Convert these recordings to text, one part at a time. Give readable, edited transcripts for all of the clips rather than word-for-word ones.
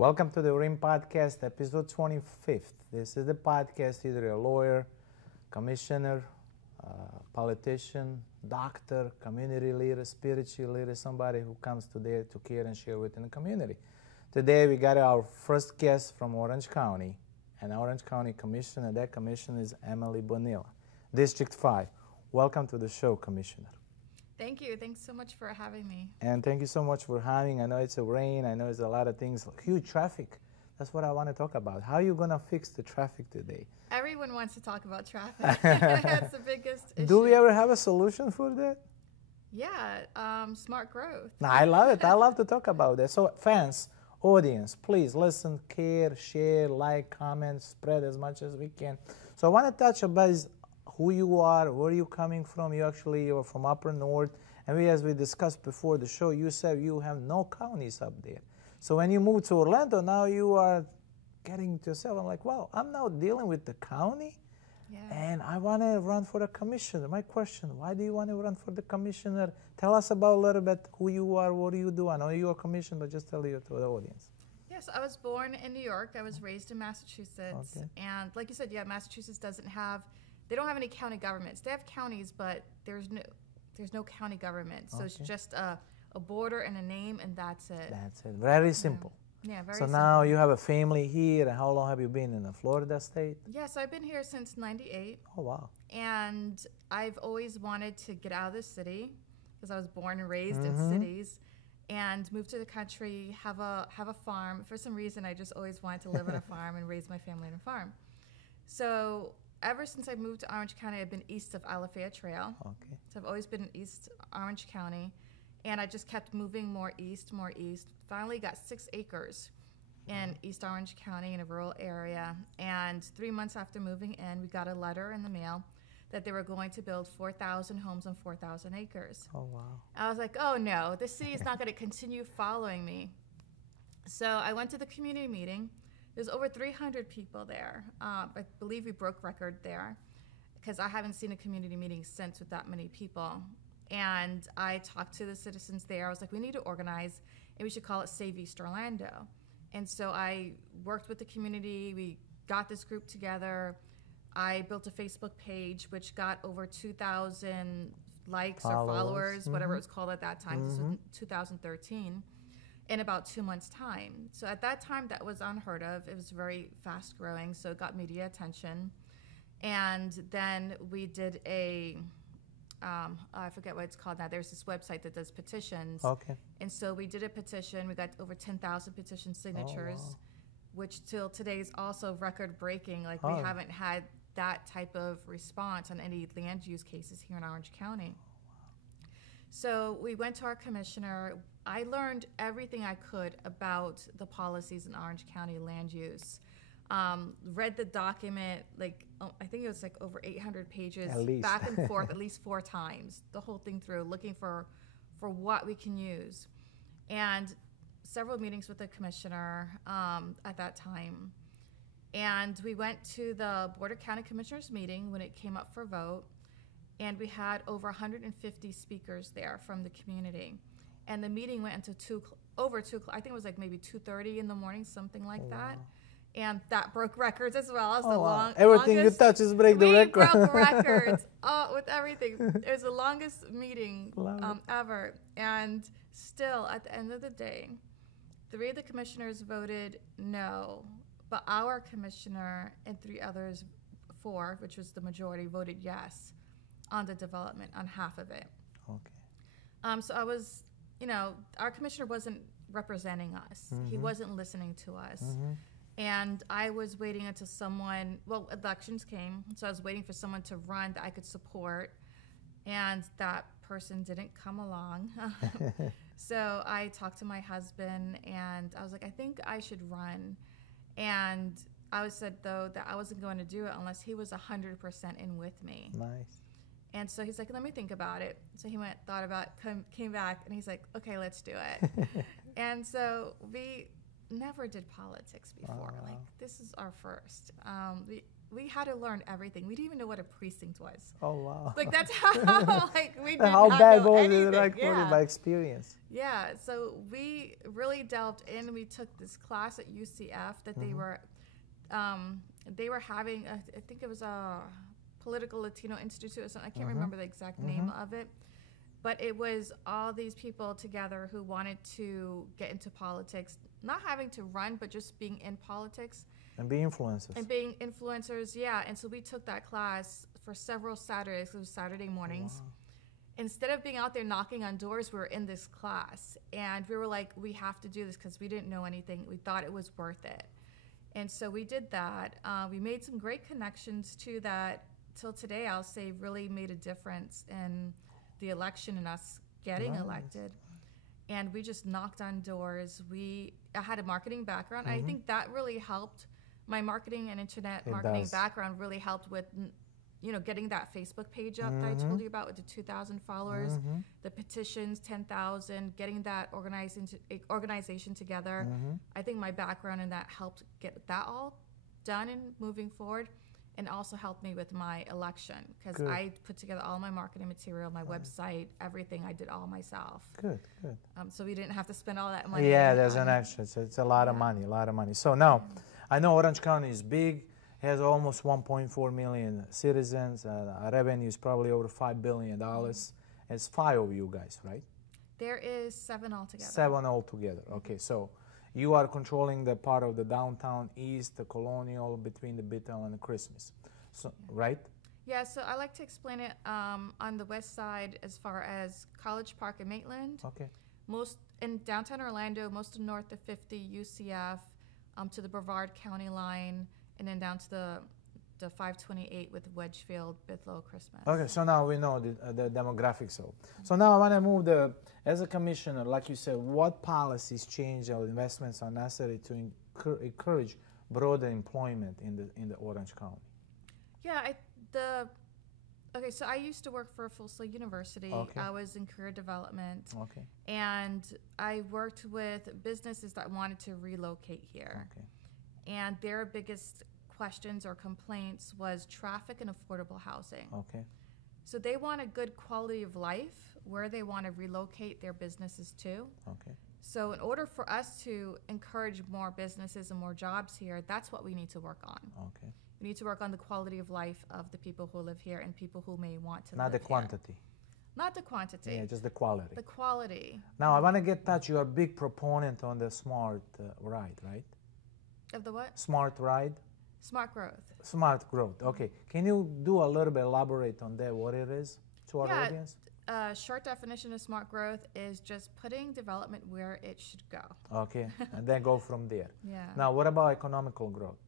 Welcome to the Rimm-PODCAST, episode 25th. This is the podcast, either a lawyer, commissioner, politician, doctor, community leader, spiritual leader, somebody who comes today to care and share within the community. Today we got our first guest from Orange County, an Orange County commissioner. That commissioner is Emily Bonilla, District 5. Welcome to the show, Commissioner. Thank you. Thanks so much for having me. And thank you so much for having. I know it's a rain. I know it's a lot of things. Huge traffic. That's what I want to talk about. How are you going to fix the traffic today? Everyone wants to talk about traffic. That's the biggest issue. Do we ever have a solution for that? Yeah, smart growth. No, I love it. I love to talk about that. So fans, audience, please listen, care, share, like, comment, spread as much as we can. So I want to touch about who you are, where you're coming from. You're from Upper North. And as we discussed before the show, you said you have no counties up there. So when you moved to Orlando, now you are getting to yourself, I'm like, well, I'm now dealing with the county, and I want to run for the commissioner. My question, why do you want to run for the commissioner? Tell us about a little bit who you are, what do you do? I know you're a commissioner, but just tell it to the audience. Yes, I was born in New York. I was raised in Massachusetts. Okay. And like you said, Massachusetts they don't have any county governments. They have counties, but there's no county government. So It's just a border and a name, and that's it. That's it. Very simple. Yeah, very so simple. Now you have a family here. How long have you been in the Florida state? Yes, I've been here since '98. Oh, wow. And I've always wanted to get out of the city because I was born and raised in cities, and move to the country, have a farm. For some reason, I just always wanted to live on a farm and raise my family on a farm. So ever since I moved to Orange County, I've been east of Alafaya Trail. Okay. So I've always been in East Orange County, and I just kept moving more east. Finally got 6 acres in East Orange County in a rural area. And 3 months after moving in, we got a letter in the mail that they were going to build 4,000 homes on 4,000 acres. Oh, wow. I was like, oh no, the city is not going to continue following me. So I went to the community meeting. There's over 300 people there. I believe we broke record there because I haven't seen a community meeting since with that many people. And I talked to the citizens there. I was like, we need to organize, and we should call it Save East Orlando. And so I worked with the community. We got this group together. I built a Facebook page, which got over 2,000 likes or followers, whatever it was called at that time. This was 2013. In about 2 months' time. So at that time, that was unheard of. It was very fast growing, so it got media attention. And then we did I forget what it's called now. There's this website that does petitions. Okay. And so we did a petition. We got over 10,000 petition signatures, which till today is also record breaking. Like we haven't had that type of response on any land use cases here in Orange County. So we went to our commissioner. I learned everything I could about the policies in Orange County land use. Read the document, I think it was over 800 pages, back and forth at least 4 times, the whole thing through, looking for what we can use. And several meetings with the commissioner at that time. And we went to the Board of County Commissioners meeting when it came up for vote. And we had over 150 speakers there from the community. And the meeting went until over 2 o'clock. I think it was maybe 2:30 in the morning, something like that. Wow. And that broke records as well. It Everything was you touch is break the record. We broke records with everything. It was the longest meeting ever. And still, at the end of the day, 3 of the commissioners voted no, but our commissioner and 3 others, 4, which was the majority, voted yes on the development, on half of it. Okay. So I was, our commissioner wasn't representing us. He wasn't listening to us. And I was waiting until elections came, so I was waiting for someone to run that I could support, and that person didn't come along. So I talked to my husband, and I was like, I think I should run. And I said, though, that I wasn't going to do it unless he was 100% in with me. Nice. And so he's like, let me think about it. So he went, thought about it, came back, and he's like, okay, let's do it. And so we never did politics before. This is our first. we had to learn everything. We didn't even know what a precinct was. Oh wow! Like that's how like we did How not bad know was anything. it? Like Yeah. by experience? Yeah, so we really delved in. We took this class at UCF that they were having. I think it was a political Latino institute or something. I can't remember the exact name of it, but it was all these people together who wanted to get into politics, not having to run, but just being in politics. And be influencers. And being influencers, yeah. And so we took that class for several Saturdays. It was Saturday mornings. Wow. Instead of being out there knocking on doors, we were in this class. And we were like, we have to do this because we didn't know anything. We thought it was worth it. And so we did that. We made some great connections too that, till today, I'll say really made a difference in the election and us getting elected. And we just knocked on doors. I had a marketing background. I think that really helped. My marketing and internet marketing background really helped with, getting that Facebook page up that I told you about with the 2,000 followers, the petitions, 10,000, getting that organization together. I think my background in that helped get that all done and moving forward, and also helped me with my election because I put together all my marketing material, my website, everything. I did all myself. Good. So we didn't have to spend all that money. Yeah, there's an extra. It's a lot of money, So now, I know Orange County is big, has almost 1.4 million citizens, our revenue is probably over $5 billion. It's 5 of you guys, right? There is 7 altogether. 7 altogether. Okay, so you are controlling the part of the downtown east, the Colonial, between the Bithell and the Christmas, so, right? Yeah, so I like to explain it on the west side as far as College Park and Maitland. Okay. Most in downtown Orlando, most of north of 50, UCF, to the Brevard County line, and then down to the 528 with Wedgefield, Bithell, Christmas. Okay, so now we know the demographics. So now I want to move as a commissioner, like you said, what policies, change, or investments are necessary to encourage broader employment in the Orange County? Yeah, okay, so I used to work for Full Sail University. Okay. I was in career development. Okay. And I worked with businesses that wanted to relocate here. Okay. And their biggest questions or complaints was traffic and affordable housing. Okay. So they want a good quality of life where they want to relocate their businesses to. Okay. So in order for us to encourage more businesses and more jobs here, that's what we need to work on. Okay. We need to work on the quality of life of the people who live here and people who may want to live Not the here. quantity. Not the quantity. Yeah, just the quality. The quality. Now, I want to get touch. You're a big proponent on the smart ride, right? Of the what? Smart ride? Smart growth. Smart growth. Okay. Can you do a little bit, elaborate on that, what it is to our audience? Short definition of smart growth is just putting development where it should go. Okay. And then go from there. Yeah. Now, what about economical growth?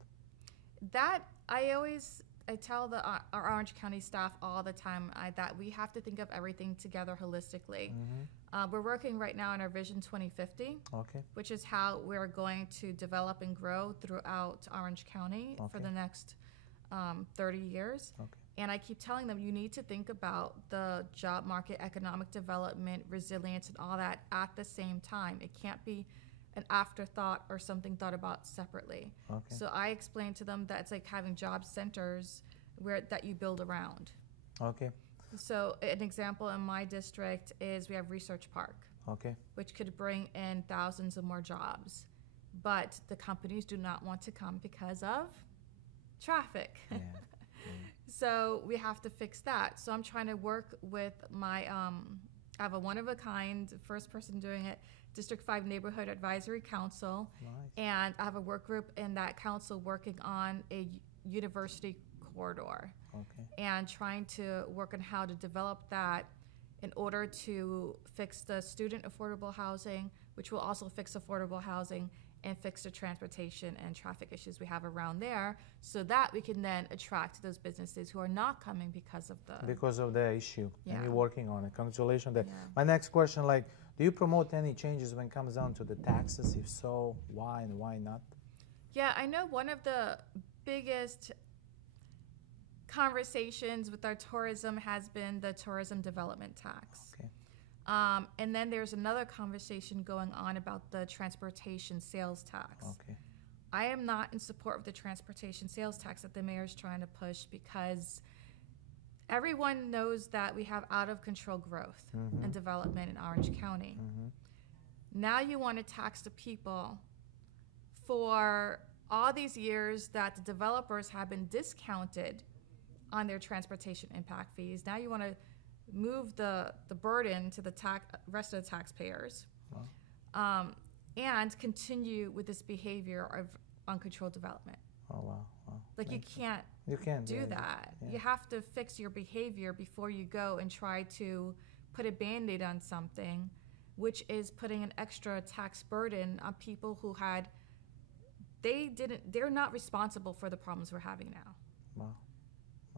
That, I tell our Orange County staff all the time that we have to think of everything together holistically. We're working right now on our Vision 2050, which is how we're going to develop and grow throughout Orange County for the next 30 years. And I keep telling them, you need to think about the job market, economic development, resilience, and all that at the same time. It can't be an afterthought or something thought about separately. So I explain to them that it's like having job centers that you build around. Okay. So an example in my district is we have Research Park, which could bring in thousands of more jobs. But the companies do not want to come because of traffic. Yeah. So we have to fix that. So I'm trying to work with I have a one-of-a-kind, first person doing it, District 5 Neighborhood Advisory Council. And I have a work group in that council working on a university corridor. And trying to work on how to develop that in order to fix the student affordable housing, which will also fix affordable housing and fix the transportation and traffic issues we have around there, so that we can then attract those businesses who are not coming because of the issue. Yeah. And you're working on it. Congratulations. Yeah. My next question, do you promote any changes when it comes down to the taxes? If so, why and why not? Yeah, I know one of the biggest conversations with our tourism has been the tourism development tax. And then there's another conversation going on about the transportation sales tax. I am not in support of the transportation sales tax that the mayor is trying to push, because everyone knows that we have out of control growth and development in Orange County. Now you want to tax the people for all these years that the developers have been discounted on their transportation impact fees. Now you want to move the burden to the rest of the taxpayers. Wow. And continue with this behavior of uncontrolled development. Oh, wow. Like, you can't do that. Yeah. You have to fix your behavior before you go and try to put a Band-Aid on something, which is putting an extra tax burden on people who they're not responsible for the problems we're having now. Wow.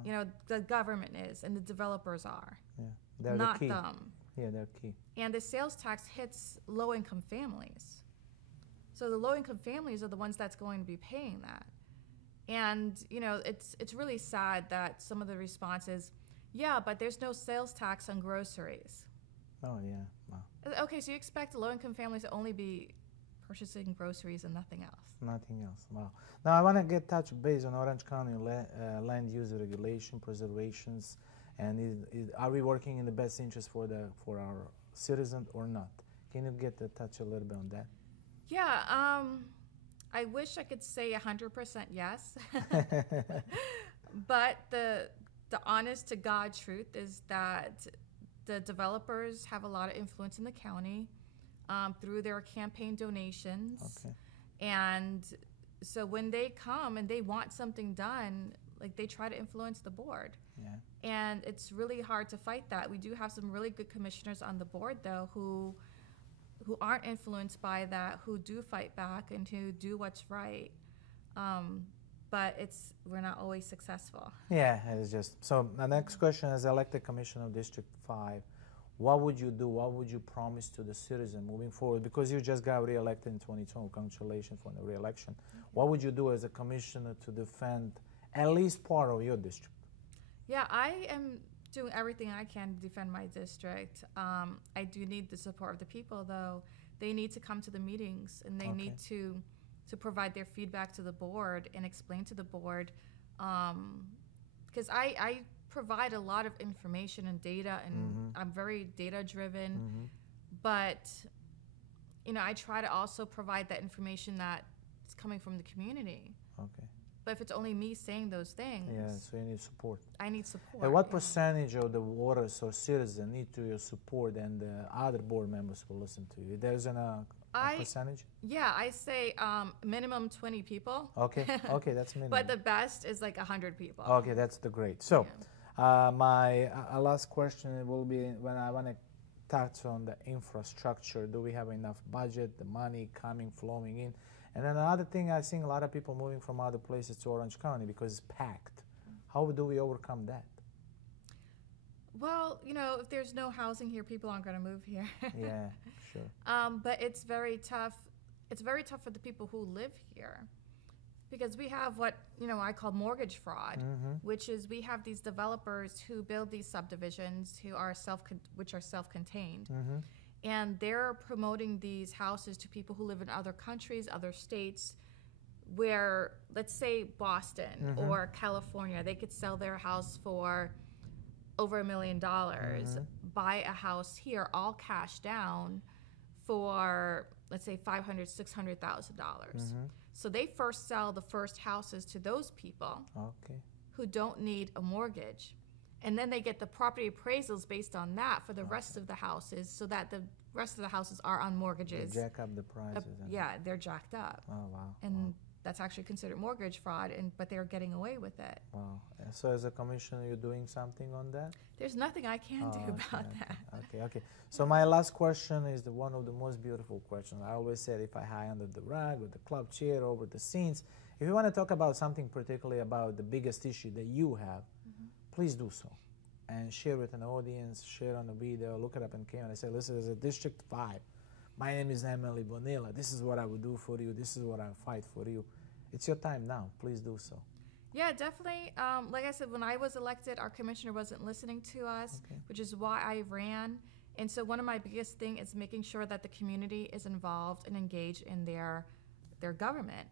You know, the government is, and the developers are. Yeah. They're not the key. them. Yeah, they're key. And the sales tax hits low-income families. So the low-income families are the ones that's going to be paying that. And, you know, it's really sad that some of the response is, yeah, but there's no sales tax on groceries. Oh, yeah. Wow. Okay, so you expect low-income families to only be purchasing groceries and nothing else. Nothing else. Wow. Now I want to get touch base on Orange County land use regulation, preservations, and are we working in the best interest for our citizens or not? Can you get to touch a little bit on that? Yeah. I wish I could say 100% yes, but the honest to God truth is that the developers have a lot of influence in the county through their campaign donations. Okay. And so when they come and they want something done, like, they try to influence the board. Yeah. And it's really hard to fight that. We do have some really good commissioners on the board, though, who aren't influenced by that, who do fight back and who do what's right. But we're not always successful. Yeah, it's just, so the next question is, elected commissioner of District 5, what would you do? What would you promise to the citizen moving forward? Because you just got reelected in 2020, congratulations for the reelection. What would you do as a commissioner to defend at least part of your district? Yeah, I am doing everything I can to defend my district. I do need the support of the people, though. They need to come to the meetings, and they need to provide their feedback to the board and explain to the board, because I provide a lot of information and data, and I'm very data driven, but, you know, I try to also provide that information that's coming from the community. Okay. But if it's only me saying those things, yeah, so you need support. I need support. And what percentage of the voters or citizens need your support, and the other board members will listen to you? There's a percentage? Yeah, I say minimum 20 people. Okay, okay, that's minimum. But the best is like 100 people. Okay, that's the great. So, my last question will be, when I want to touch on the infrastructure. Do we have enough budget, the money coming, flowing in? And then another thing, I think a lot of people moving from other places to Orange County because it's packed. How do we overcome that? Well, you know, if there's no housing here, people aren't going to move here. Yeah, sure. But it's very tough. It's very tough for the people who live here, because we have what, you know, I call mortgage fraud, which is we have these developers who build these subdivisions which are self-contained. And they're promoting these houses to people who live in other countries, other states, where, let's say Boston or California, they could sell their house for over $1 million, buy a house here, all cash down, for, let's say, $500,000, $600,000. So they first sell the first houses to those people who don't need a mortgage. And then they get the property appraisals based on that for the rest of the houses, so that the rest of the houses are on mortgages. They jack up the prices. Yeah, they're jacked up. Oh, wow. And that's actually considered mortgage fraud, but they're getting away with it. Wow. So as a commissioner, you're doing something on that? There's nothing I can do about that. Okay. So my last question is one of the most beautiful questions. I always said, if I hide under the rug or the club chair over the scenes, if you want to talk about something particularly about the biggest issue that you have, please do so. And share with an audience, share on the video, look it up in camera and say, listen, as a District 5, my name is Emily Bonilla. This is what I would do for you. This is what I fight for you. It's your time now. Please do so. Yeah, definitely. Like I said, when I was elected, our commissioner wasn't listening to us, which is why I ran. And so one of my biggest things is making sure that the community is involved and engaged in their government.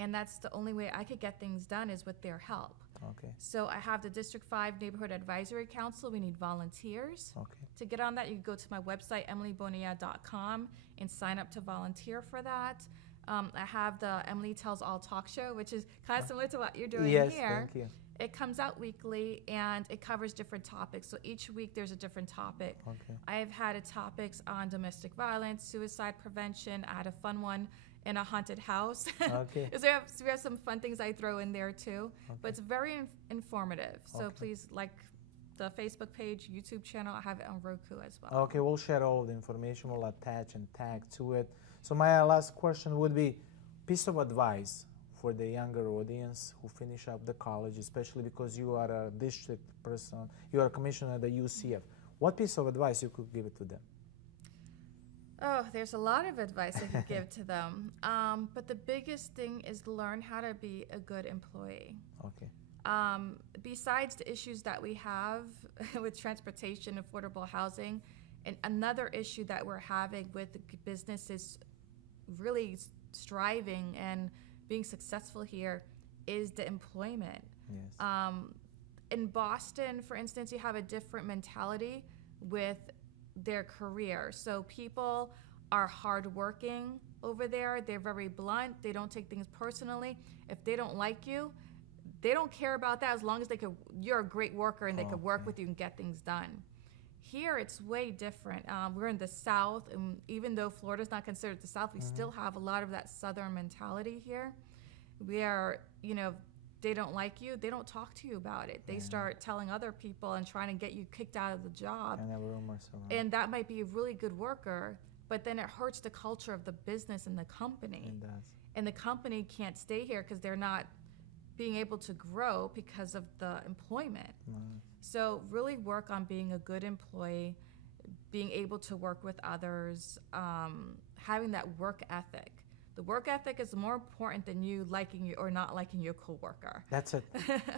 And that's the only way I could get things done is with their help. Okay. So I have the District 5 Neighborhood Advisory Council. We need volunteers. Okay. To get on that, you can go to my website, emilybonilla.com, and sign up to volunteer for that. I have the Emily Tells All talk show, which is kind of similar to what you're doing here. Yes, thank you. It comes out weekly, and it covers different topics. So each week there's a different topic. Okay. I have had topics on domestic violence, suicide prevention. I had a fun one in a haunted house. Okay. So we have some fun things I throw in there too. Okay. But it's very informative. So okay. please like the Facebook page, YouTube channel. I have it on Roku as well. Okay, we'll share all the information. We'll attach and tag to it. So my last question would be piece of advice for the younger audience who finish up the college, especially because you are a district person, you are a commissioner at the UCF. What piece of advice you could give it to them? Oh, there's a lot of advice I could give to them. But the biggest thing is learn how to be a good employee. Okay. Besides the issues that we have with transportation, affordable housing, and another issue that we're having with businesses really striving and being successful here is the employment. Yes. In Boston, for instance, you have a different mentality with their career. So people are hardworking over there. They're very blunt. They don't take things personally. If they don't like you, they don't care about that as long as you're a great worker and they could work with you and get things done. Here, it's way different. We're in the South, and even though Florida's not considered the South, we still have a lot of that Southern mentality here. We are, they don't like you, they don't talk to you about it. They start telling other people and trying to get you kicked out of the job. And have rumors around. And that might be a really good worker, but then it hurts the culture of the business and the company. It does. And the company can't stay here because they're not being able to grow because of the employment. So really work on being a good employee, being able to work with others, having that work ethic. The work ethic is more important than you liking you or not liking your coworker. That's it.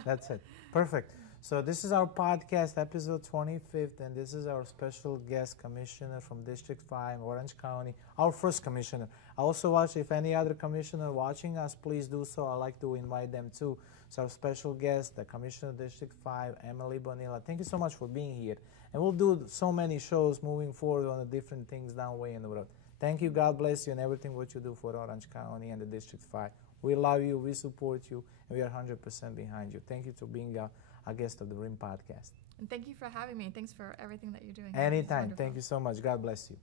That's it. Perfect. So this is our podcast, episode 25th, and this is our special guest commissioner from District 5, Orange County, our first commissioner. I also watch, if any other commissioner watching us, please do so. I like to invite them too. So our special guest, the Commissioner of District 5, Emily Bonilla. Thank you so much for being here. And we'll do so many shows moving forward on the different things down way in the road. Thank you. God bless you and everything what you do for Orange County and the District 5. We love you. We support you. And we are 100% behind you. Thank you for being a guest of the Rimm-PODCAST. And thank you for having me. Thanks for everything that you're doing. Anytime. Thank you so much. God bless you.